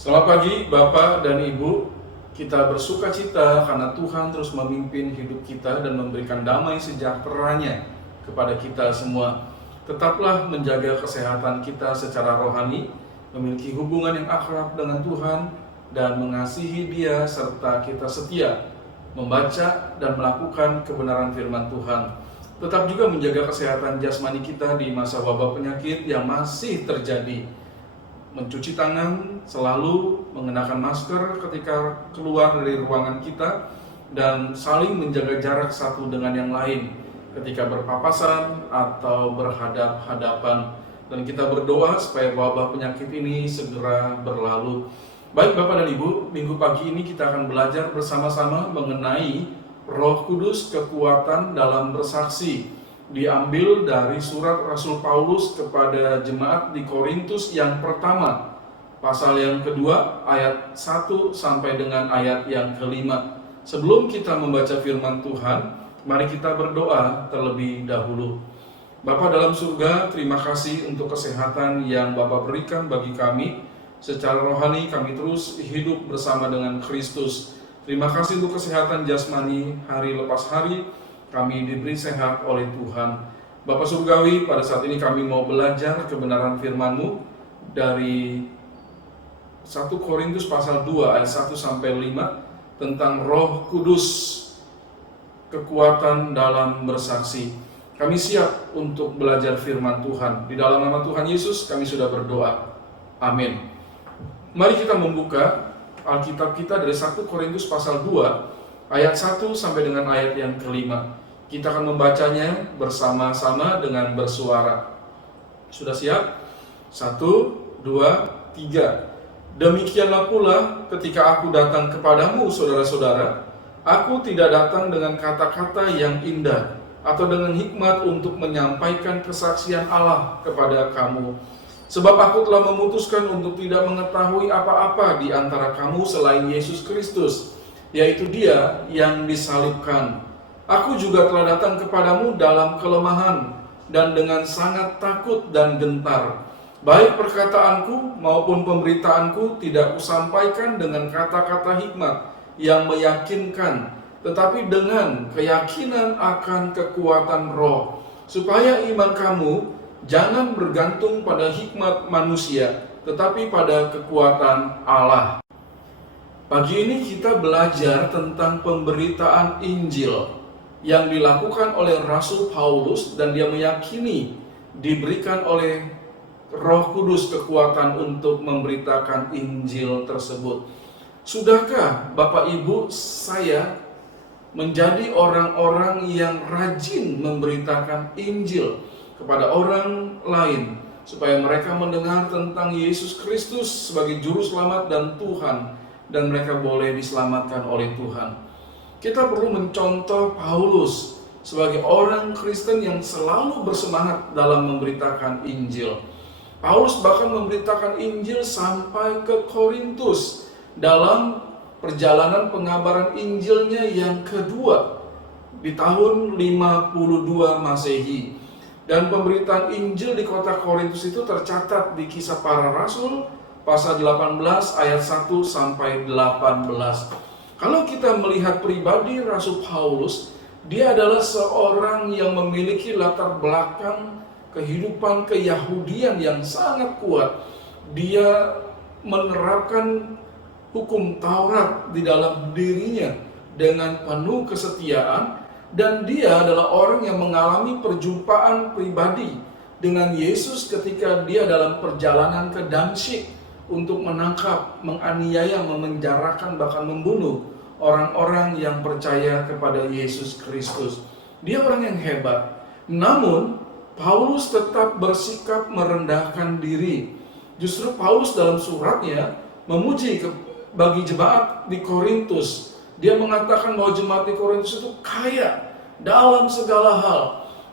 Selamat pagi Bapak dan Ibu. Kita bersuka cita karena Tuhan terus memimpin hidup kita dan memberikan damai sejahtera-Nya kepada kita semua. Tetaplah menjaga kesehatan kita secara rohani, memiliki hubungan yang akrab dengan Tuhan, dan mengasihi Dia serta kita setia membaca dan melakukan kebenaran firman Tuhan. Tetap juga menjaga kesehatan jasmani kita di masa wabah penyakit yang masih terjadi. Mencuci tangan, selalu mengenakan masker ketika keluar dari ruangan kita, dan saling menjaga jarak satu dengan yang lain ketika berpapasan atau berhadap-hadapan. Dan kita berdoa supaya wabah penyakit ini segera berlalu. Baik Bapak dan Ibu, minggu pagi ini kita akan belajar bersama-sama mengenai Roh Kudus, kekuatan dalam bersaksi. Diambil dari surat Rasul Paulus kepada jemaat di Korintus yang pertama, pasal yang kedua, ayat 1 sampai dengan ayat yang kelima. Sebelum kita membaca firman Tuhan, mari kita berdoa terlebih dahulu. Bapa dalam surga, terima kasih untuk kesehatan yang Bapa berikan bagi kami. Secara rohani kami terus hidup bersama dengan Kristus. Terima kasih untuk kesehatan jasmani hari lepas hari. Kami diberi sehat oleh Tuhan. Bapa Surgawi, pada saat ini kami mau belajar kebenaran firman-Mu dari 1 Korintus pasal 2 ayat 1 sampai 5 tentang Roh Kudus, kekuatan dalam bersaksi. Kami siap untuk belajar firman Tuhan. Di dalam nama Tuhan Yesus kami sudah berdoa. Amin. Mari kita membuka Alkitab kita dari 1 Korintus pasal 2 ayat 1 sampai dengan ayat yang kelima. Kita akan membacanya bersama-sama dengan bersuara. Sudah siap? 1, 2, 3. Demikianlah pula ketika aku datang kepadamu, saudara-saudara, aku tidak datang dengan kata-kata yang indah atau dengan hikmat untuk menyampaikan kesaksian Allah kepada kamu. Sebab aku telah memutuskan untuk tidak mengetahui apa-apa di antara kamu selain Yesus Kristus, yaitu Dia yang disalibkan. Aku juga telah datang kepadamu dalam kelemahan dan dengan sangat takut dan gentar. Baik perkataanku maupun pemberitaanku tidak kusampaikan dengan kata-kata hikmat yang meyakinkan, tetapi dengan keyakinan akan kekuatan Roh, supaya iman kamu jangan bergantung pada hikmat manusia, tetapi pada kekuatan Allah. Pagi ini kita belajar tentang pemberitaan Injil yang dilakukan oleh Rasul Paulus, dan dia meyakini diberikan oleh Roh Kudus kekuatan untuk memberitakan Injil tersebut. Sudahkah Bapak Ibu saya menjadi orang-orang yang rajin memberitakan Injil kepada orang lain, supaya mereka mendengar tentang Yesus Kristus sebagai Juru Selamat dan Tuhan, dan mereka boleh diselamatkan oleh Tuhan? Kita perlu mencontoh Paulus sebagai orang Kristen yang selalu bersemangat dalam memberitakan Injil. Paulus bahkan memberitakan Injil sampai ke Korintus dalam perjalanan pengabaran Injilnya yang kedua di tahun 52 Masehi. Dan pemberitaan Injil di kota Korintus itu tercatat di Kisah Para Rasul pasal 18 ayat 1 sampai 18. Kalau kita melihat pribadi Rasul Paulus, dia adalah seorang yang memiliki latar belakang kehidupan keyahudian yang sangat kuat. Dia menerapkan hukum Taurat di dalam dirinya dengan penuh kesetiaan, dan dia adalah orang yang mengalami perjumpaan pribadi dengan Yesus ketika dia dalam perjalanan ke Damsyik untuk menangkap, menganiaya, memenjarakan, bahkan membunuh orang-orang yang percaya kepada Yesus Kristus. Dia orang yang hebat. Namun, Paulus tetap bersikap merendahkan diri. Justru Paulus dalam suratnya memuji bagi jemaat di Korintus. Dia mengatakan bahwa jemaat di Korintus itu kaya dalam segala hal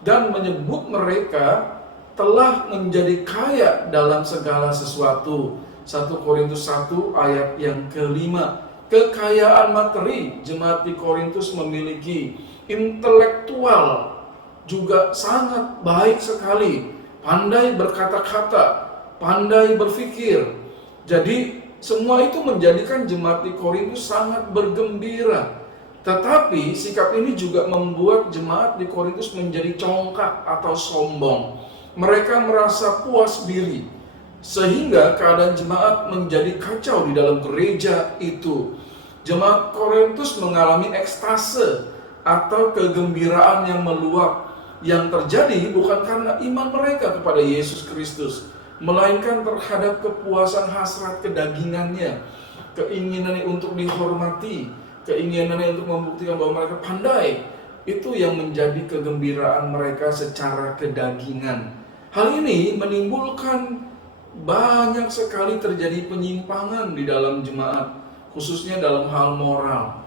dan menyebut mereka telah menjadi kaya dalam segala sesuatu. 1 Korintus 1 ayat yang kelima. Kekayaan materi jemaat di Korintus memiliki. Intelektual juga sangat baik sekali. Pandai berkata-kata, pandai berpikir. Jadi semua itu menjadikan jemaat di Korintus sangat bergembira. Tetapi sikap ini juga membuat jemaat di Korintus menjadi congkak atau sombong. Mereka merasa puas diri, sehingga keadaan jemaat menjadi kacau di dalam gereja itu. Jemaat Korintus mengalami ekstase atau kegembiraan yang meluap, yang terjadi bukan karena iman mereka kepada Yesus Kristus, melainkan terhadap kepuasan hasrat kedagingannya, keinginannya untuk dihormati, keinginannya untuk membuktikan bahwa mereka pandai. Itu yang menjadi kegembiraan mereka secara kedagingan. Hal ini menimbulkan banyak sekali terjadi penyimpangan di dalam jemaat, khususnya dalam hal moral.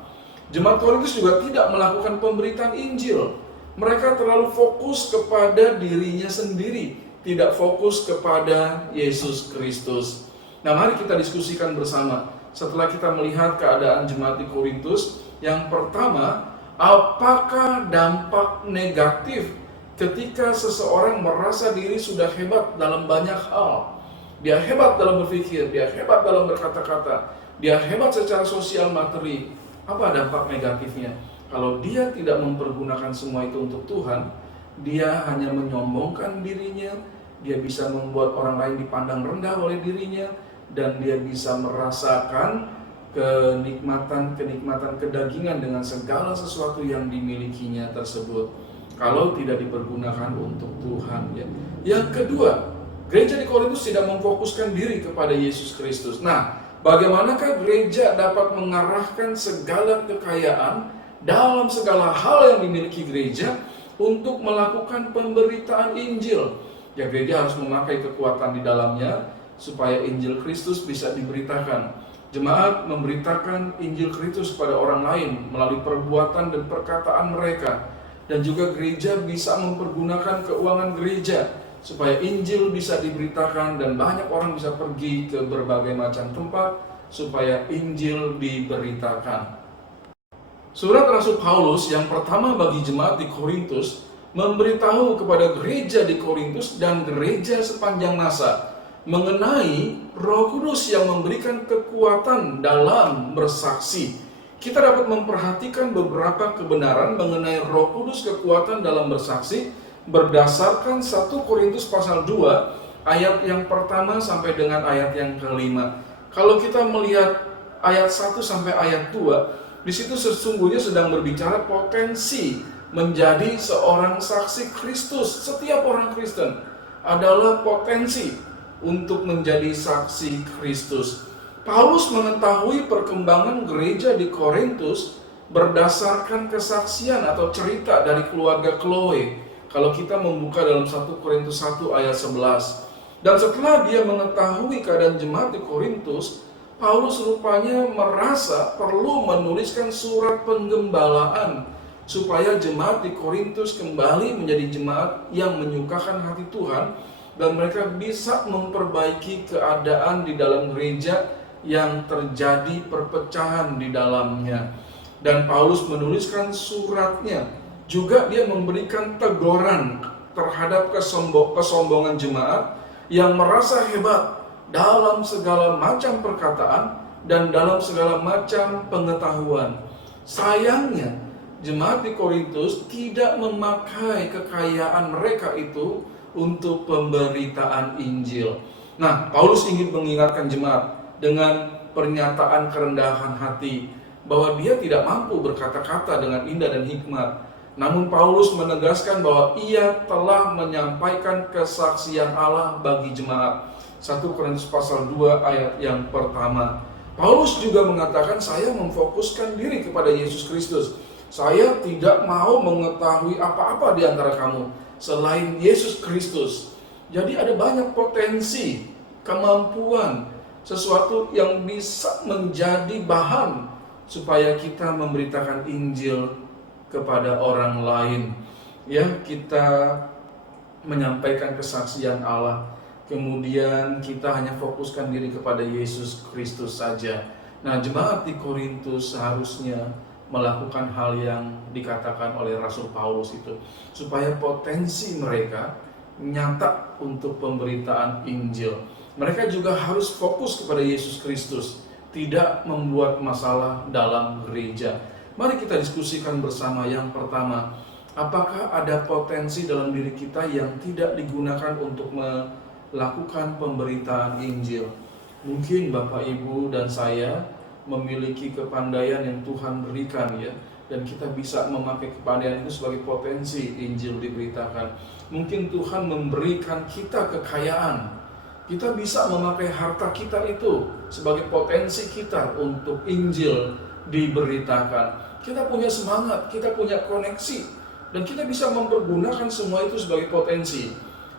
Jemaat Korintus juga tidak melakukan pemberitaan Injil. Mereka terlalu fokus kepada dirinya sendiri, tidak fokus kepada Yesus Kristus. Nah, mari kita diskusikan bersama. Setelah kita melihat keadaan jemaat di Korintus, yang pertama, apakah dampak negatif ketika seseorang merasa diri sudah hebat dalam banyak hal? Dia hebat dalam berpikir, dia hebat dalam berkata-kata, dia hebat secara sosial materi. Apa dampak negatifnya? Kalau dia tidak mempergunakan semua itu untuk Tuhan, dia hanya menyombongkan dirinya, dia bisa membuat orang lain dipandang rendah oleh dirinya, dan dia bisa merasakan kenikmatan kedagingan dengan segala sesuatu yang dimilikinya tersebut, kalau tidak dipergunakan untuk Tuhan. Yang kedua, gereja di Korintus tidak memfokuskan diri kepada Yesus Kristus. Nah, bagaimanakah gereja dapat mengarahkan segala kekayaan dalam segala hal yang dimiliki gereja untuk melakukan pemberitaan Injil? Ya, gereja harus memakai kekuatan di dalamnya supaya Injil Kristus bisa diberitakan. Jemaat memberitakan Injil Kristus kepada orang lain melalui perbuatan dan perkataan mereka. Dan juga gereja bisa mempergunakan keuangan gereja supaya Injil bisa diberitakan dan banyak orang bisa pergi ke berbagai macam tempat supaya Injil diberitakan. Surat Rasul Paulus yang pertama bagi jemaat di Korintus memberitahu kepada gereja di Korintus dan gereja sepanjang masa mengenai Roh Kudus yang memberikan kekuatan dalam bersaksi. Kita dapat memperhatikan beberapa kebenaran mengenai Roh Kudus kekuatan dalam bersaksi berdasarkan 1 Korintus pasal 2 ayat yang pertama sampai dengan ayat yang kelima. Kalau kita melihat ayat 1 sampai ayat 2, di situ sesungguhnya sedang berbicara potensi menjadi seorang saksi Kristus. Setiap orang Kristen adalah potensi untuk menjadi saksi Kristus. Paulus mengetahui perkembangan gereja di Korintus berdasarkan kesaksian atau cerita dari keluarga Chloe. Kalau kita membuka dalam 1 Korintus 1 ayat 11. Dan setelah dia mengetahui keadaan jemaat di Korintus, Paulus rupanya merasa perlu menuliskan surat penggembalaan supaya jemaat di Korintus kembali menjadi jemaat yang menyukakan hati Tuhan dan mereka bisa memperbaiki keadaan di dalam gereja yang terjadi perpecahan di dalamnya. Dan Paulus menuliskan suratnya, juga dia memberikan teguran terhadap kesombongan jemaat yang merasa hebat dalam segala macam perkataan dan dalam segala macam pengetahuan. Sayangnya, jemaat di Korintus tidak memakai kekayaan mereka itu untuk pemberitaan Injil. Nah, Paulus ingin mengingatkan jemaat dengan pernyataan kerendahan hati bahwa dia tidak mampu berkata-kata dengan indah dan hikmat. Namun Paulus menegaskan bahwa ia telah menyampaikan kesaksian Allah bagi jemaat. 1 Korintus pasal 2 ayat yang pertama. Paulus juga mengatakan, saya memfokuskan diri kepada Yesus Kristus. Saya tidak mau mengetahui apa-apa di antara kamu selain Yesus Kristus. Jadi ada banyak potensi, kemampuan, sesuatu yang bisa menjadi bahan supaya kita memberitakan Injil kepada orang lain. Ya, kita menyampaikan kesaksian Allah. Kemudian kita hanya fokuskan diri kepada Yesus Kristus saja. Nah, jemaat di Korintus seharusnya melakukan hal yang dikatakan oleh Rasul Paulus itu, supaya potensi mereka nyata untuk pemberitaan Injil. Mereka juga harus fokus kepada Yesus Kristus, tidak membuat masalah dalam gereja. Mari kita diskusikan bersama. Yang pertama, apakah ada potensi dalam diri kita yang tidak digunakan untuk melakukan pemberitaan Injil? Mungkin Bapak, Ibu, dan saya memiliki kepandaian yang Tuhan berikan, ya, dan kita bisa memakai kepandaian itu sebagai potensi Injil diberitakan. Mungkin Tuhan memberikan kita kekayaan, kita bisa memakai harta kita itu sebagai potensi kita untuk Injil diberitakan. Kita punya semangat, kita punya koneksi, dan kita bisa mempergunakan semua itu sebagai potensi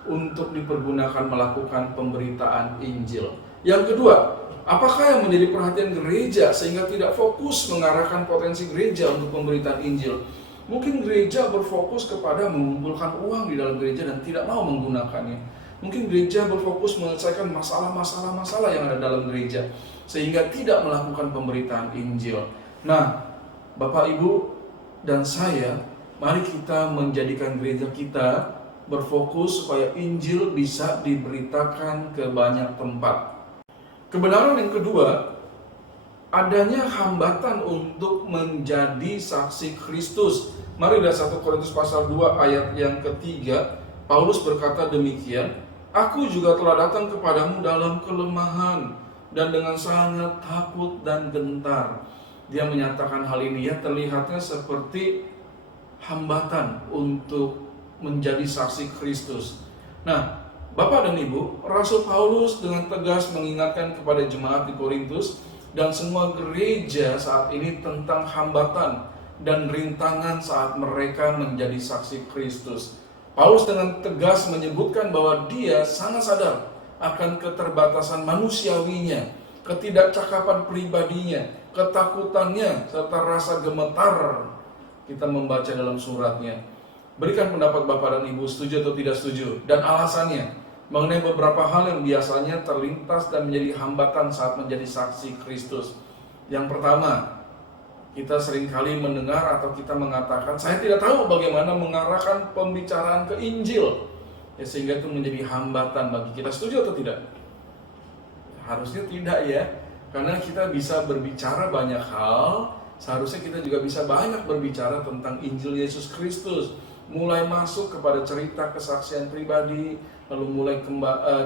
untuk dipergunakan melakukan pemberitaan Injil. Yang kedua, apakah yang menjadi perhatian gereja sehingga tidak fokus mengarahkan potensi gereja untuk pemberitaan Injil? Mungkin gereja berfokus kepada mengumpulkan uang di dalam gereja dan tidak mau menggunakannya. Mungkin gereja berfokus menyelesaikan masalah-masalah yang ada dalam gereja sehingga tidak melakukan pemberitaan Injil. Nah, Bapak, Ibu, dan saya, mari kita menjadikan gereja kita berfokus supaya Injil bisa diberitakan ke banyak tempat. Kebenaran yang kedua, adanya hambatan untuk menjadi saksi Kristus. Mari lihat 1 Korintus pasal 2 ayat yang ketiga. Paulus berkata demikian, aku juga telah datang kepadamu dalam kelemahan dan dengan sangat takut dan gentar. Dia menyatakan hal ini, ya, terlihatnya seperti hambatan untuk menjadi saksi Kristus. Nah, Bapak dan Ibu, Rasul Paulus dengan tegas mengingatkan kepada jemaat di Korintus dan semua gereja saat ini tentang hambatan dan rintangan saat mereka menjadi saksi Kristus. Paulus dengan tegas menyebutkan bahwa dia sangat sadar akan keterbatasan manusiawinya, ketidakcakapan pribadinya, ketakutannya, serta rasa gemetar. Kita membaca dalam suratnya. Berikan pendapat Bapak dan Ibu, setuju atau tidak setuju, dan alasannya mengenai beberapa hal yang biasanya terlintas dan menjadi hambatan saat menjadi saksi Kristus. Yang pertama, kita seringkali mendengar atau kita mengatakan, saya tidak tahu bagaimana mengarahkan pembicaraan ke Injil, ya, sehingga itu menjadi hambatan bagi kita. Setuju atau tidak? Harusnya tidak, ya, karena kita bisa berbicara banyak hal. Seharusnya kita juga bisa banyak berbicara tentang Injil Yesus Kristus, mulai masuk kepada cerita kesaksian pribadi, lalu mulai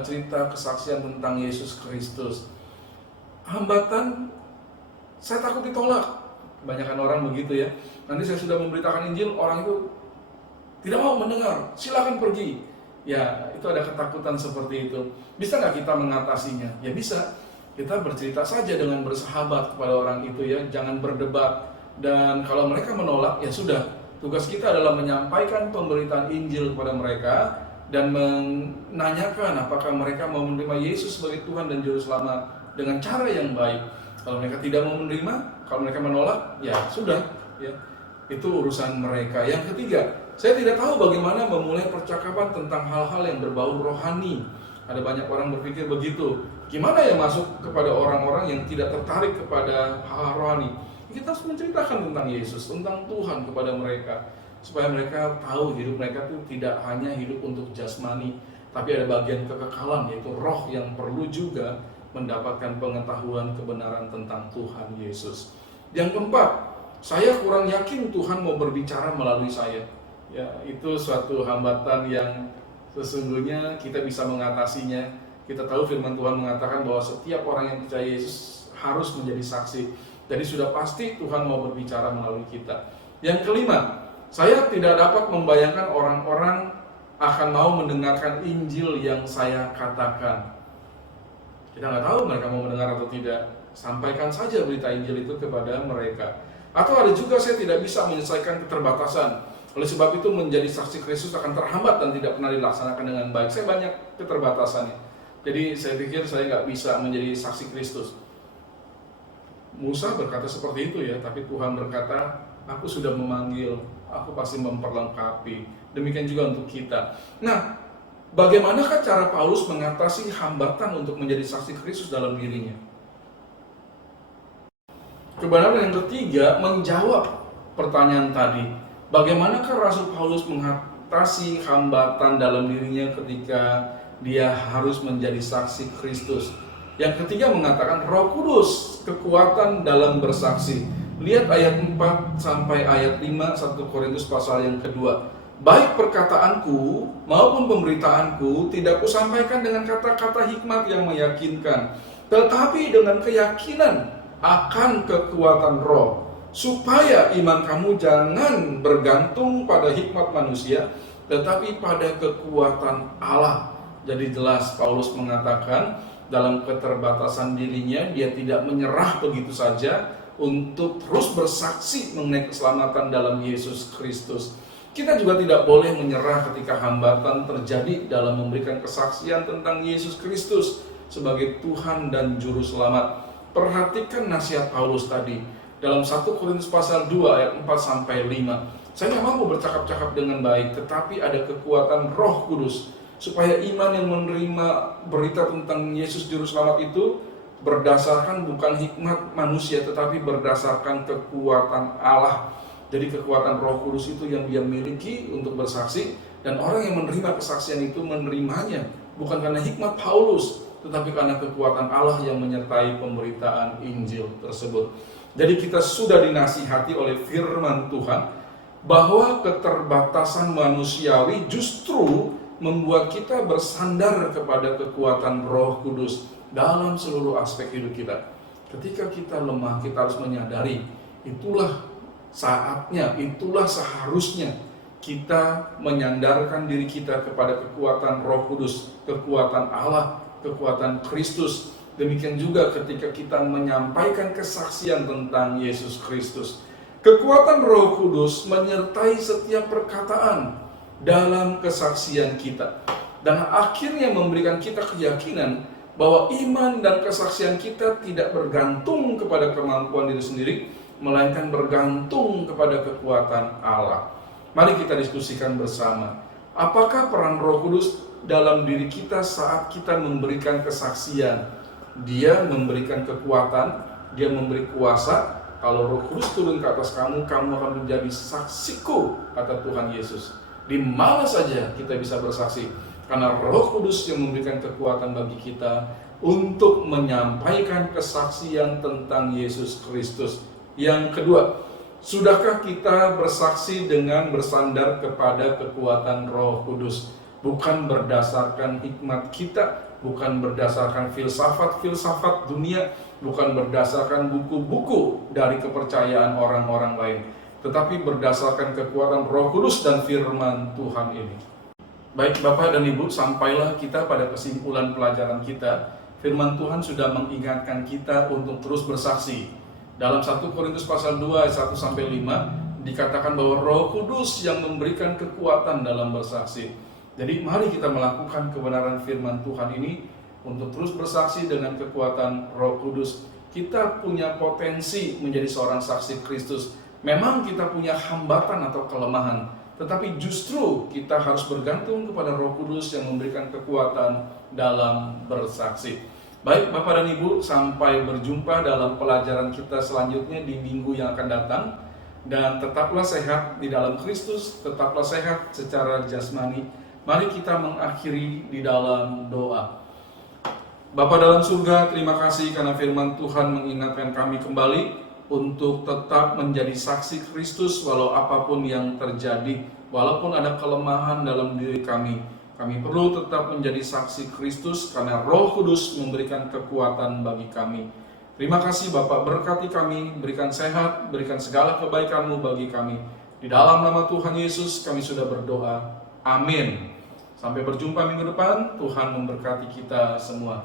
cerita kesaksian tentang Yesus Kristus. Hambatan, saya takut ditolak. Kebanyakan orang begitu, ya. Nanti saya sudah memberitakan Injil, orang itu tidak mau mendengar, silakan pergi. Ya, itu ada ketakutan seperti itu. Bisa nggak kita mengatasinya? Ya bisa. Kita bercerita saja dengan bersahabat kepada orang itu, ya. Jangan berdebat. Dan kalau mereka menolak, ya sudah. Tugas kita adalah menyampaikan pemberitaan Injil kepada mereka dan menanyakan apakah mereka mau menerima Yesus sebagai Tuhan dan Juru Selamat dengan cara yang baik. Kalau mereka tidak mau menerima, kalau mereka menolak, ya sudah, ya. Itu urusan mereka. Yang ketiga, saya tidak tahu bagaimana memulai percakapan tentang hal-hal yang berbau rohani. Ada banyak orang berpikir begitu. Gimana ya masuk kepada orang-orang yang tidak tertarik kepada hal rohani? Kita harus menceritakan tentang Yesus, tentang Tuhan kepada mereka, supaya mereka tahu hidup mereka itu tidak hanya hidup untuk jasmani, tapi ada bagian kekekalan, yaitu roh yang perlu juga mendapatkan pengetahuan kebenaran tentang Tuhan Yesus. Yang keempat, saya kurang yakin Tuhan mau berbicara melalui saya. Ya, itu suatu hambatan yang sesungguhnya kita bisa mengatasinya. Kita tahu firman Tuhan mengatakan bahwa setiap orang yang percaya Yesus harus menjadi saksi. Jadi sudah pasti Tuhan mau berbicara melalui kita. Yang kelima, saya tidak dapat membayangkan orang-orang akan mau mendengarkan Injil yang saya katakan. Kita nggak tahu mereka mau mendengar atau tidak. sampaikan saja berita Injil itu kepada mereka. Atau ada juga saya tidak bisa menyelesaikan keterbatasan. Oleh sebab itu menjadi saksi Kristus akan terhambat dan tidak pernah dilaksanakan dengan baik. Saya banyak keterbatasannya. Jadi saya pikir saya nggak bisa menjadi saksi Kristus. Musa berkata seperti itu ya, tapi Tuhan berkata, aku sudah memanggil, aku pasti memperlengkapi. Demikian juga untuk kita. Nah, bagaimanakah cara Paulus mengatasi hambatan untuk menjadi saksi Kristus dalam dirinya? Kebenaran yang ketiga menjawab pertanyaan tadi. Bagaimanakah Rasul Paulus mengatasi hambatan dalam dirinya ketika dia harus menjadi saksi Kristus? Yang ketiga mengatakan Roh Kudus, kekuatan dalam bersaksi. Lihat ayat 4 sampai ayat 5 1 Korintus pasal yang kedua. Baik perkataanku maupun pemberitaanku tidak kusampaikan dengan kata-kata hikmat yang meyakinkan, tetapi dengan keyakinan akan kekuatan Roh, supaya iman kamu jangan bergantung pada hikmat manusia, tetapi pada kekuatan Allah. Jadi jelas Paulus mengatakan dalam keterbatasan dirinya, dia tidak menyerah begitu saja untuk terus bersaksi mengenai keselamatan dalam Yesus Kristus. Kita juga tidak boleh menyerah ketika hambatan terjadi dalam memberikan kesaksian tentang Yesus Kristus sebagai Tuhan dan Juru Selamat. Perhatikan nasihat Paulus tadi dalam 1 Korintus pasal 2 ayat 4 sampai 5. Saya tidak mampu bercakap-cakap dengan baik, tetapi ada kekuatan Roh Kudus, supaya iman yang menerima berita tentang Yesus Juru Selamat itu berdasarkan bukan hikmat manusia, tetapi berdasarkan kekuatan Allah. Jadi kekuatan Roh Kudus itu yang dia miliki untuk bersaksi, dan orang yang menerima kesaksian itu menerimanya bukan karena hikmat Paulus, tetapi karena kekuatan Allah yang menyertai pemberitaan Injil tersebut. Jadi kita sudah dinasihati oleh firman Tuhan bahwa keterbatasan manusiawi justru membuat kita bersandar kepada kekuatan Roh Kudus dalam seluruh aspek hidup kita. Ketika kita lemah, kita harus menyadari itulah saatnya, itulah seharusnya kita menyandarkan diri kita kepada kekuatan Roh Kudus, kekuatan Allah, kekuatan Kristus. Demikian juga ketika kita menyampaikan kesaksian tentang Yesus Kristus. Kekuatan Roh Kudus menyertai setiap perkataan dalam kesaksian kita, dan akhirnya memberikan kita keyakinan bahwa iman dan kesaksian kita tidak bergantung kepada kemampuan diri sendiri, melainkan bergantung kepada kekuatan Allah. Mari kita diskusikan bersama, apakah peran Roh Kudus dalam diri kita saat kita memberikan kesaksian? Dia memberikan kekuatan, dia memberi kuasa. Kalau Roh Kudus turun ke atas kamu, kamu akan menjadi saksiku, kata Tuhan Yesus. Di mana saja kita bisa bersaksi, karena Roh Kudus yang memberikan kekuatan bagi kita untuk menyampaikan kesaksian tentang Yesus Kristus. Yang kedua, sudahkah kita bersaksi dengan bersandar kepada kekuatan Roh Kudus? Bukan berdasarkan hikmat kita, bukan berdasarkan filsafat dunia, bukan berdasarkan buku-buku dari kepercayaan orang-orang lain, tetapi berdasarkan kekuatan Roh Kudus dan firman Tuhan ini. Baik Bapak dan Ibu, sampailah kita pada kesimpulan pelajaran kita. Firman Tuhan sudah mengingatkan kita untuk terus bersaksi. Dalam 1 Korintus pasal 2 ayat 1 sampai 5 dikatakan bahwa Roh Kudus yang memberikan kekuatan dalam bersaksi. Jadi mari kita melakukan kebenaran firman Tuhan ini untuk terus bersaksi dengan kekuatan Roh Kudus. Kita punya potensi menjadi seorang saksi Kristus. Memang kita punya hambatan atau kelemahan, tetapi justru kita harus bergantung kepada Roh Kudus yang memberikan kekuatan dalam bersaksi. Baik Bapak dan Ibu, sampai berjumpa dalam pelajaran kita selanjutnya di minggu yang akan datang. Dan tetaplah sehat di dalam Kristus, tetaplah sehat secara jasmani. Mari kita mengakhiri di dalam doa. Bapa dalam surga, terima kasih karena firman Tuhan mengingatkan kami kembali untuk tetap menjadi saksi Kristus walau apapun yang terjadi, walaupun ada kelemahan dalam diri kami. Kami perlu tetap menjadi saksi Kristus karena Roh Kudus memberikan kekuatan bagi kami. Terima kasih Bapak, berkati kami, berikan sehat, berikan segala kebaikan-Mu bagi kami. Di dalam nama Tuhan Yesus kami sudah berdoa. Amin. Sampai berjumpa minggu depan, Tuhan memberkati kita semua.